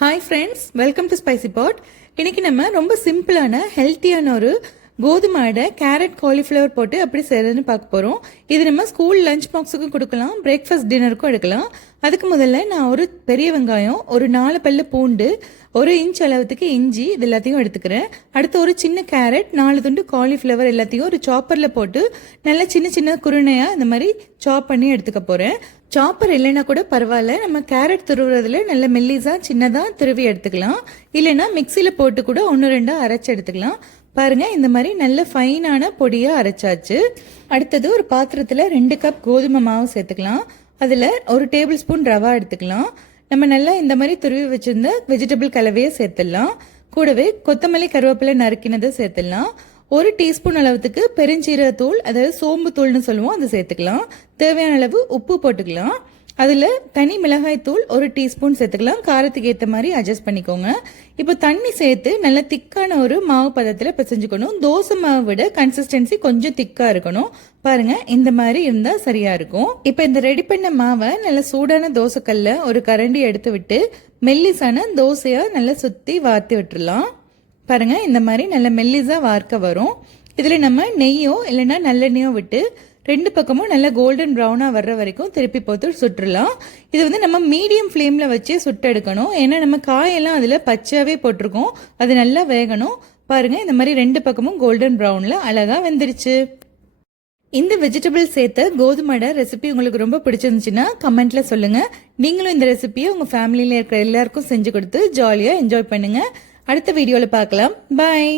Hi friends, welcome to Spicy Pot. இன்னைக்கு நம்ம ரொம்ப சிம்பிளான ஹெல்த்தியான ஒரு கோதுமை அடை கேரட் காலிஃப்ளவர் போட்டு எப்படி செய்யறதுன்னு பார்க்க போகிறோம். இது நம்ம ஸ்கூல் லஞ்ச் பாக்ஸுக்கும் கொடுக்கலாம், பிரேக்ஃபாஸ்ட் டின்னருக்கும் எடுக்கலாம். அதுக்கு முதல்ல நான் ஒரு பெரிய வெங்காயம், ஒரு 4 பல்லு பூண்டு, 1 இன்ச் அளவுக்கு இஞ்சி இது எல்லாத்தையும் எடுத்துக்கிறேன். அடுத்து ஒரு சின்ன கேரட், 4 துண்டு காலிஃப்ளவர் எல்லாத்தையும் ஒரு சாப்பரில் போட்டு நல்லா சின்ன சின்ன குருணையாக இந்த மாதிரி சாப் பண்ணி எடுத்துக்க போகிறேன். சாப்பர் இல்லைன்னா கூட பரவாயில்ல, நம்ம கேரட் துருவுறதுல நல்ல மெல்லிஸாக சின்னதாக துருவி எடுத்துக்கலாம். இல்லைன்னா மிக்சியில் போட்டு கூட 1-2 அரைச்சி எடுத்துக்கலாம். பாருங்க, இந்த மாதிரி நல்ல ஃபைனான பொடியாக அரைச்சாச்சு. அடுத்தது ஒரு பாத்திரத்தில் 2 கப் கோதுமை மாவு சேர்த்துக்கலாம். அதில் 1 டேபிள் ஸ்பூன் ரவா எடுத்துக்கலாம். நம்ம நல்லா இந்த மாதிரி துருவி வச்சிருந்த வெஜிடபிள் கலவையை சேர்த்துடலாம். கூடவே கொத்தமல்லி கருவேப்பிலை நறுக்கினதை சேர்த்துடலாம். 1 டீஸ்பூன் அளவுக்கு பெருஞ்சீரகத்தூள், அதாவது சோம்பு தூள்னு சொல்லுவோம், அதை சேர்த்துக்கலாம். தேவையான அளவு உப்பு போட்டுக்கலாம். அதில் தனி மிளகாய் தூள் 1 டீஸ்பூன் சேர்த்துக்கலாம். காரத்துக்கு ஏற்ற மாதிரி அட்ஜஸ்ட் பண்ணிக்கோங்க. இப்போ தண்ணி சேர்த்து நல்ல திக்கான ஒரு மாவு பதத்தில் பிசைஞ்சுக்கணும். தோசை மாவை விட கன்சிஸ்டன்சி கொஞ்சம் திக்காக இருக்கணும். பாருங்க, இந்த மாதிரி இருந்தால் சரியா இருக்கும். இப்போ இந்த ரெடி பண்ண மாவை நல்ல சூடான தோசைக்கல்ல ஒரு கரண்டி எடுத்து விட்டு மெல்லிசான தோசையாக நல்லா சுற்றி வார்த்து விட்டுடலாம். பாருங்க, இந்த மாதிரி நல்ல மெல்லிஸா வார்க்க வரும். இதில் நம்ம நெய்யோ இல்லைன்னா நல்லெண்ணெயோ விட்டு 2 பக்கமும் நல்லா கோல்டன் ப்ரௌனாக வர்ற வரைக்கும் திருப்பி போட்டு சுட்டுடலாம். இது நம்ம மீடியம் ஃப்ளேமில் வச்சு சுட்டு எடுக்கணும். ஏன்னா நம்ம காயெல்லாம் அதில் பச்சையாகவே போட்டிருக்கோம், அது நல்லா வேகணும். பாருங்க, இந்த மாதிரி 2 பக்கமும் கோல்டன் ப்ரௌனில் அழகாக வெந்துருச்சு. இந்த வெஜிடபிள் சேர்த்த கோதுமை அடை ரெசிபி உங்களுக்கு ரொம்ப பிடிச்சிருந்துச்சுன்னா கமெண்ட்ல சொல்லுங்க. நீங்களும் இந்த ரெசிபியை உங்க ஃபேமிலியில இருக்கிற எல்லாருக்கும் செஞ்சு கொடுத்து ஜாலியாக என்ஜாய் பண்ணுங்க. அடுத்த வீடியோவில் பார்க்கலாம். பாய்.